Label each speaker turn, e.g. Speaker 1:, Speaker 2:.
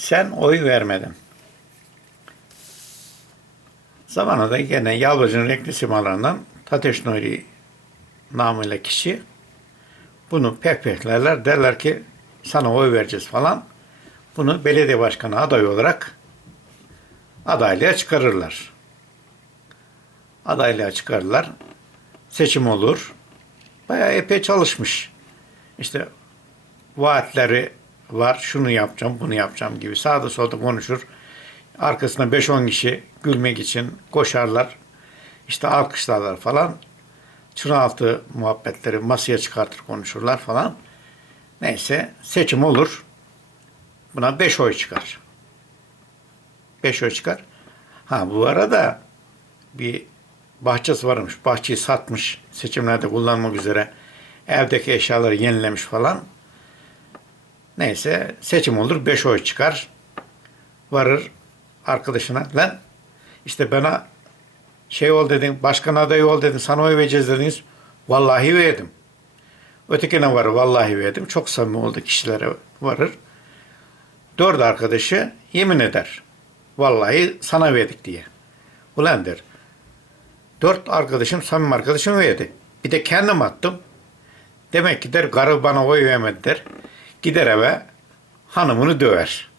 Speaker 1: Sen oy vermedin. Zamanında gene Yalvacı'nın renkli simalarından Tateş Nuri namıyla kişi bunu pehpehlerler derler ki sana oy vereceğiz falan. Bunu belediye başkanı adayı olarak adaylığa çıkarırlar. Adaylığa çıkarırlar. Seçim olur. Bayağı epey çalışmış. İşte vaatleri var. Şunu yapacağım, bunu yapacağım gibi sağda solda konuşur. Arkasına 5-10 kişi gülmek için koşarlar. İşte alkışlarlar falan. Çınaltı muhabbetleri masaya çıkartır konuşurlar falan. Neyse seçim olur. Buna 5 oy çıkar. 5 oy çıkar. Ha bu arada bir bahçesi varmış. Bahçeyi satmış. Seçimlerde kullanmak üzere. Evdeki eşyaları yenilemiş falan. Neyse seçim olur. 5 oy çıkar. Varır arkadaşına. Lan işte bana şey ol dedin, başkan adayı ol dedin, sana oy vereceğiz dediniz. Vallahi verdim. Ötekine var, vallahi verdim. Çok samimi oldu kişilere varır. Dört arkadaşı yemin eder. Vallahi sana verdik diye. Ulan der. Dört arkadaşım, samimi arkadaşım verdi. Bir de kendim attım. Demek ki der karı bana oy vermedi der. Gider eve hanımını döver.